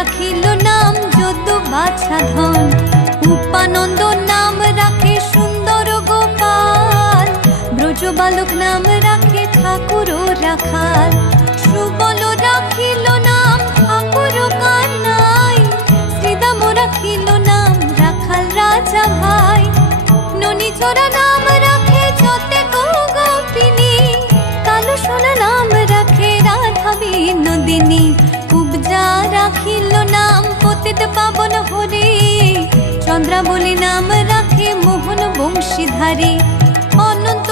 রাখিল নাম যদু বাছা ধন, উপানন্দ নাম রাখে সুন্দর গোপাল, ব্রজ বালক নাম রাখে ঠাকুর রাখাল, সুবল রাখিল নাম ঠাকুর কানাই, শ্রীদাম রাখিল নাম রাখাল রাজা ভাই, ননীচরা নাম রাখে যতে গোপিনী, কালো সোনা নাম রাখে রাধা বিনোদিনী, কুবজা রাখিল নাম পতিত পাবন হরে, চন্দ্রাবলী নাম রাখে মোহন বংশীধারী, অনন্ত